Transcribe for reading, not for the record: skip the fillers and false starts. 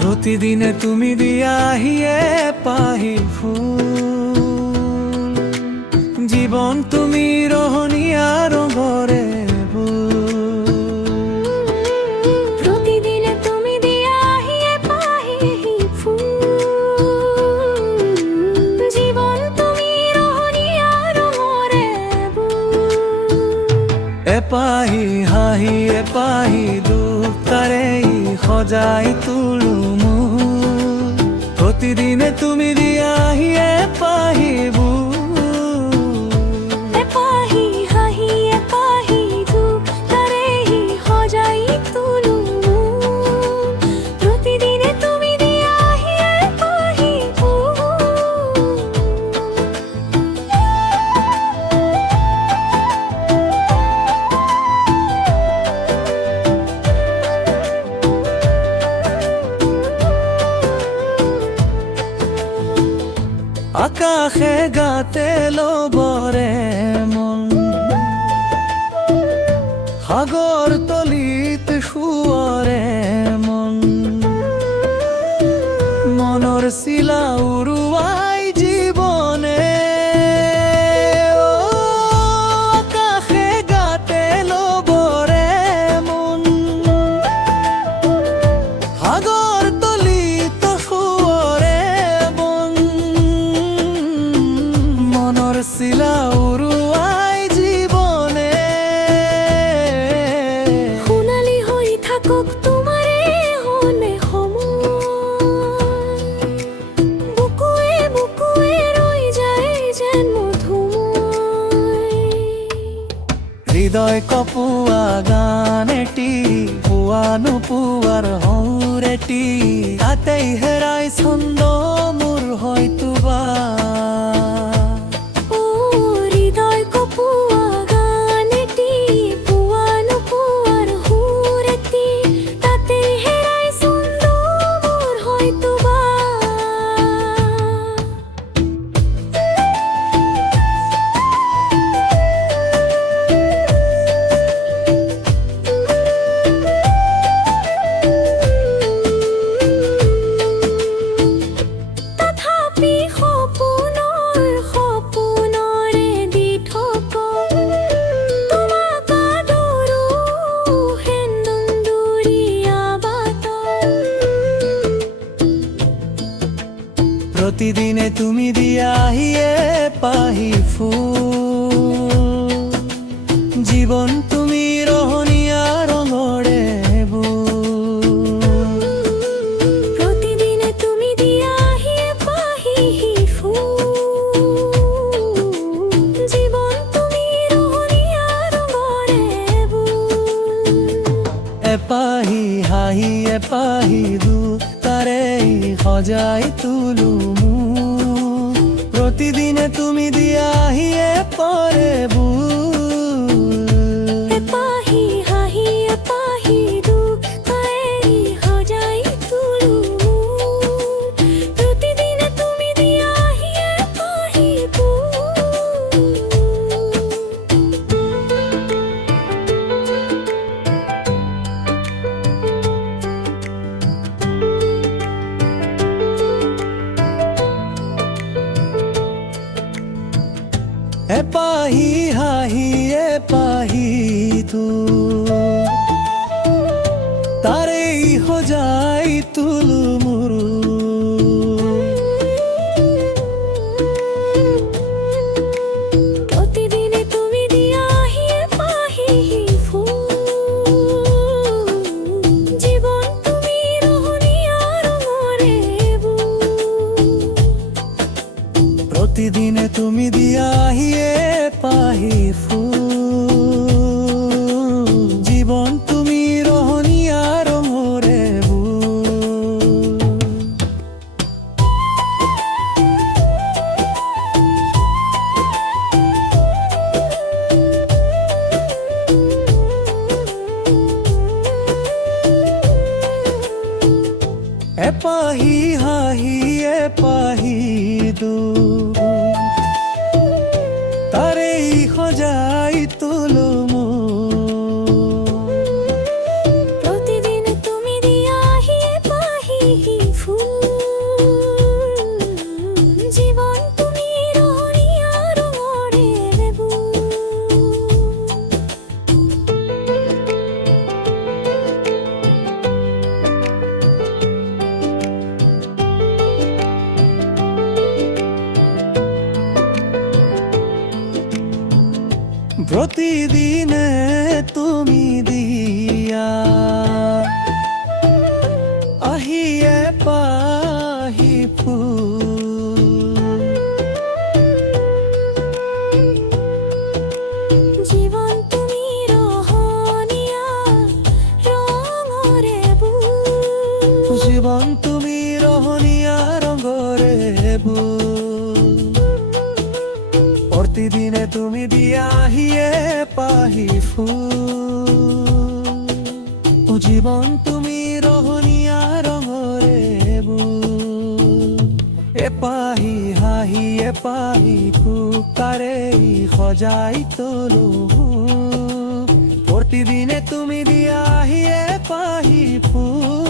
প্রতিদিনে তুমি দিয়া হিয়ে পাহি ফুল, জীবন তুমি রহনিয়া রঙরে প্রতিদিনে তুমি দিয়া হিয়ে পাহি ফুল, জীবন তুমি রহনিয়া রঙরে এপাহি হাহি এপাহি দুখ তারেই সজাই তুলু মূল, প্রতিদিনে তুমি দিয়া হিয়ে পাহি এপাহি হাহি এপাহি দুখ তারেই সজাই তুলু প্রতিদিনে তুমি দিয়া হিয়ে পাহি আকাশে গাতে লবরে মন, সাগর তলিত শুয়রে মন, মনৰ চিলা উৰুৱাই জীৱনে আকাশে গাতে লবৰে মন, সাগৰ তলিত শুয়ৰে মন, মনৰ চিলা উৰুৱাই জীৱনে সোণালী হৈ থাকক তোমাৰে হনে বুকুৱে বুকুৱে ৰৈ যায় যেন মধুময় হৃদয় কপুৱা গান এটি পুৱা নোপোৱাৰ হৌৰেটি, তাতেই হেৰাই ছন্দ মোৰ হয়তো বা হৃদয় কপুৱা গান এটি পুৱা নোপোৱাৰ সুৰেটি, তাতে হেৰাই ছন্দ মোৰ হয়তো বা তথাপি সপোনৰে দি থক তোমাক আদৰো হেন্দুৰীয়া বাট প্ৰতিদিনে তুমি দিয়া হিয়ে পাহি ফুল, জীৱন তুমি ৰহনিয়া ৰঙৰে প্রতিদিনে তুমি দিয়া হিয়ে পাহি ফুল, জীবন তুমি রহনিয়া রঙৰে এপাহি হাহি এপাহি দুখ তাৰেই সজাই তুলু মূল, প্ৰতিদিনে তুমি দিয়া হিয়ে পৰে এপাহি হাহি এপাহি দুখ তাৰেই সজাই তুলু প্রতিদিনে তুমি দিয়া হিয়ে পাহি এপাহি হাহি এপাহি দুখ তাৰেই সজাই তুলু মোৰো প্রতিদিনে তুমি দিয়া হিয়ে পাহি ফুল, জীবন তুমি রহনিয়া রঙৰে প্ৰতিদিনে তুমি দিয়া হিয়ে পাহি ফুল, জীৱন তুমি ৰহনিয়া ৰঙৰে এপাহি হাহি এপাহি দুখ তাৰেই সজাই তুলু প্রতিদিন তুমি দিয়া হিয়ে পাহি প্রতিদিনে তুমি দিয়া আহিয়ে পাহি ফুল। জীবন তুমি রহনিয়া রঙরে বুল। জীবন তুমি রহনিয়া রঙরে বুল। প্রতিদিনে তুমি দিয়া আহিয়ে পাহি ফুল। ও জীবন তুমি রহনিয়া রঙরে বুল। এ পাহি হাহি এ পাহি পুকারে সজাই তোলো। প্রতিদিনে তুমি দিয়া আহিয়ে পাহি ফুল।